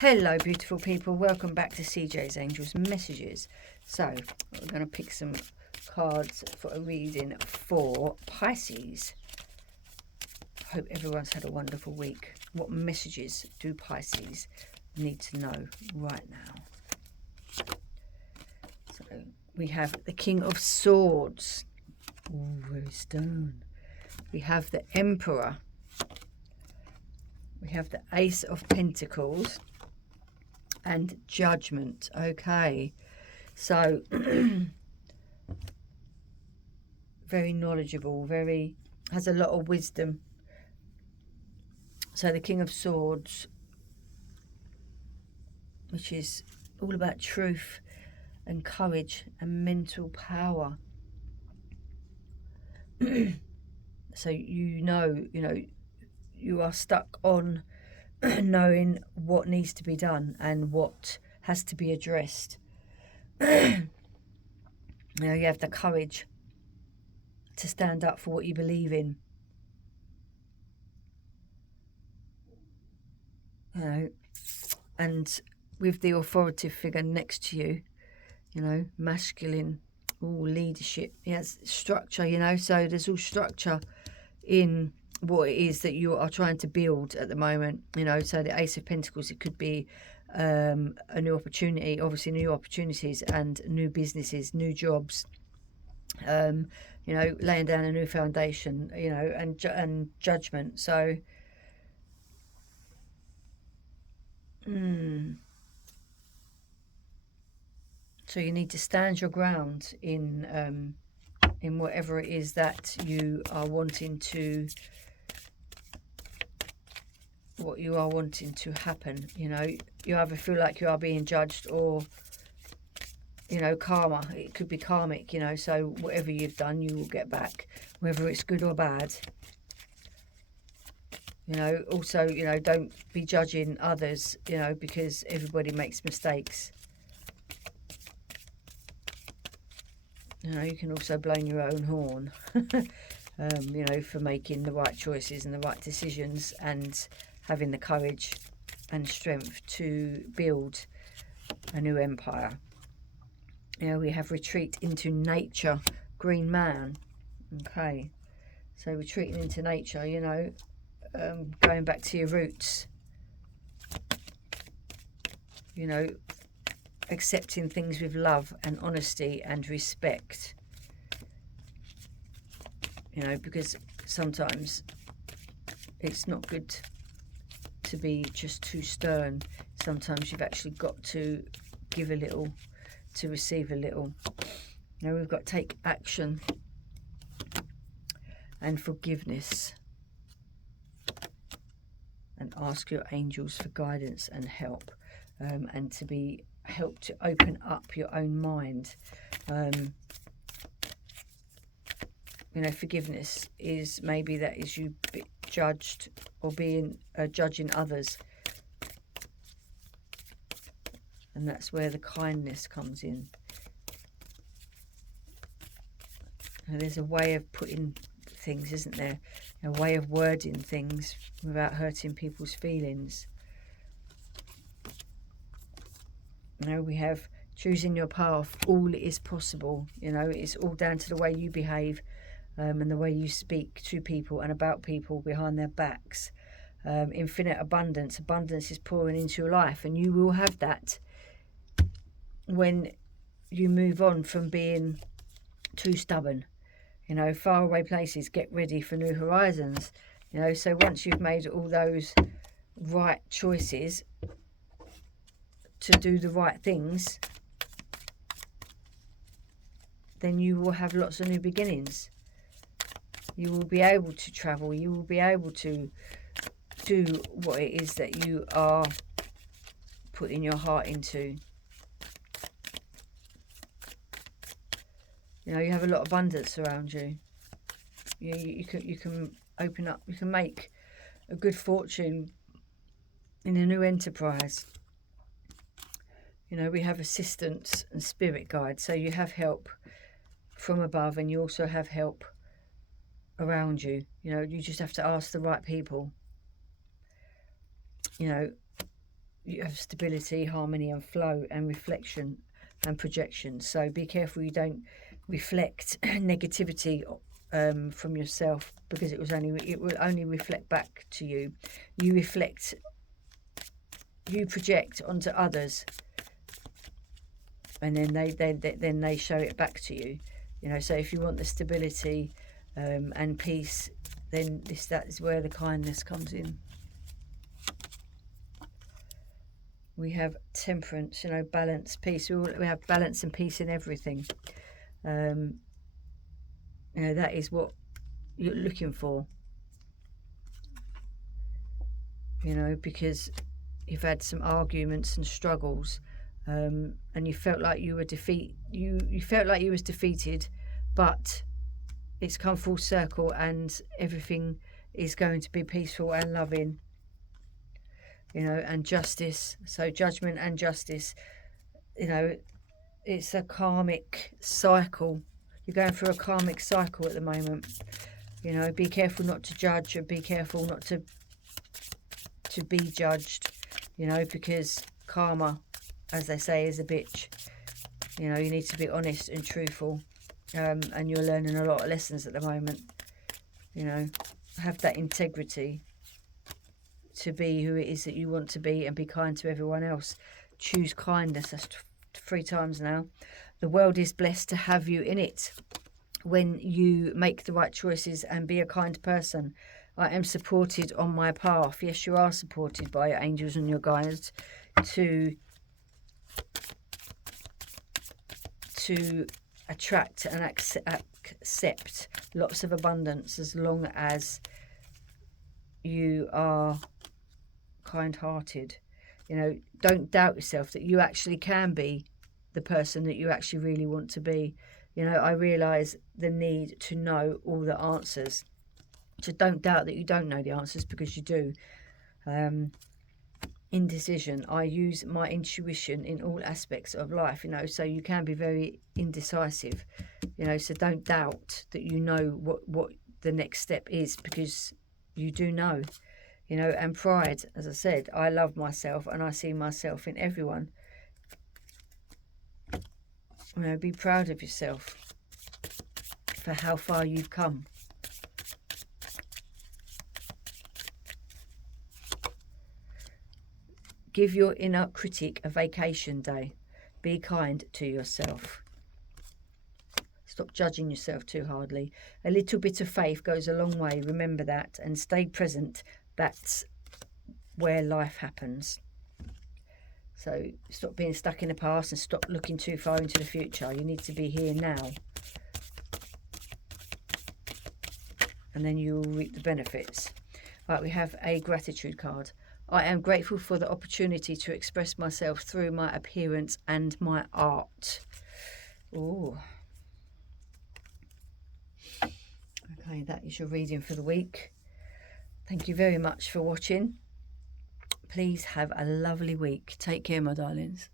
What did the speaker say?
Hello beautiful people, welcome back to CJ's Angels Messages. So we're going to pick some cards for a reading for Pisces. I hope everyone's had a wonderful week. What messages do Pisces need to know right now? So we have the King of Swords. Ooh, very stern. We have the Emperor. We have the Ace of Pentacles. And Judgment. Okay, so very knowledgeable, has a lot of wisdom. So the King of Swords, which is all about truth and courage and mental power. So you know you are stuck on knowing what needs to be done and what has to be addressed. You have the courage to stand up for what you believe in. And with the authoritative figure next to you, masculine, leadership. He has structure, so there's all structure in what it is that you are trying to build at the moment. So the Ace of Pentacles, it could be a new opportunity, obviously new opportunities and new businesses, new jobs, laying down a new foundation, and judgment. So so you need to stand your ground in whatever it is that you are wanting to, what you are wanting to happen. You either feel like you are being judged or, karma. It could be karmic, so whatever you've done, you will get back, whether it's good or bad. Also, don't be judging others, because everybody makes mistakes. You can also blow your own horn, for making the right choices and the right decisions and having the courage and strength to build a new empire. We have retreat into nature, green man. Okay, so retreating into nature, going back to your roots, accepting things with love and honesty and respect, because sometimes it's not good to be just too stern. Sometimes you've actually got to give a little to receive a little. We've got take action and forgiveness, and ask your angels for guidance and help, and to be helped to open up your own mind. Forgiveness is maybe that is you judged or being judging others, and that's where the kindness comes in. There's a way of putting things, isn't there? A way of wording things without hurting people's feelings. We have choosing your path. All is possible. It's all down to the way you behave, and the way you speak to people and about people behind their backs. Infinite abundance. Abundance is pouring into your life, and you will have that when you move on from being too stubborn. Far away places, get ready for new horizons. So once you've made all those right choices to do the right things, then you will have lots of new beginnings. You will be able to travel. You will be able to do what it is that you are putting your heart into. You have a lot of abundance around you. You can open up. You can make a good fortune in a new enterprise. We have assistance and spirit guides. So you have help from above, and you also have help around you. You just have to ask the right people. you have stability, harmony and flow and reflection and projection. So be careful you don't reflect negativity from yourself, because it will only reflect back to you. You project onto others, and then they show it back to you. You know, so if you want the stability and peace, then that is where the kindness comes in. We have temperance, you know, balance, peace. We have balance and peace in everything. You know, that is what you're looking for. You know, because you've had some arguments and struggles, and you felt like you were you felt like you was defeated, but it's come full circle and everything is going to be peaceful and loving. You know, and justice. So judgment and justice, you know, it's a karmic cycle. You're going through a karmic cycle at the moment. You know, be careful not to judge, and be careful not to be judged, you know, because karma, as they say, is a bitch. You know, you need to be honest and truthful, and you're learning a lot of lessons at the moment. You know, have that integrity to be who it is that you want to be, and be kind to everyone else. Choose kindness. That's 3 times now. The world is blessed to have you in it when you make the right choices and be a kind person. I am supported on my path. Yes, you are supported by your angels and your guides to attract and accept lots of abundance, as long as you are kind-hearted. You know, don't doubt yourself that you actually can be the person that you actually really want to be. You know, I realise the need to know all the answers. So don't doubt that you don't know the answers, because you do. Indecision. I use my intuition in all aspects of life, you know, so you can be very indecisive. You know, so don't doubt that you know what the next step is, because you do know. You know, and pride, as I said, I love myself and I see myself in everyone. You know, be proud of yourself for how far you've come. Give your inner critic a vacation day. Be kind to yourself. Stop judging yourself too hardly. A little bit of faith goes a long way. Remember that, and stay present. That's where life happens. So stop being stuck in the past and stop looking too far into the future. You need to be here now. And then you will reap the benefits. Right, we have a gratitude card. I am grateful for the opportunity to express myself through my appearance and my art. Oh. Okay, that is your reading for the week. Thank you very much for watching. Please have a lovely week. Take care, my darlings.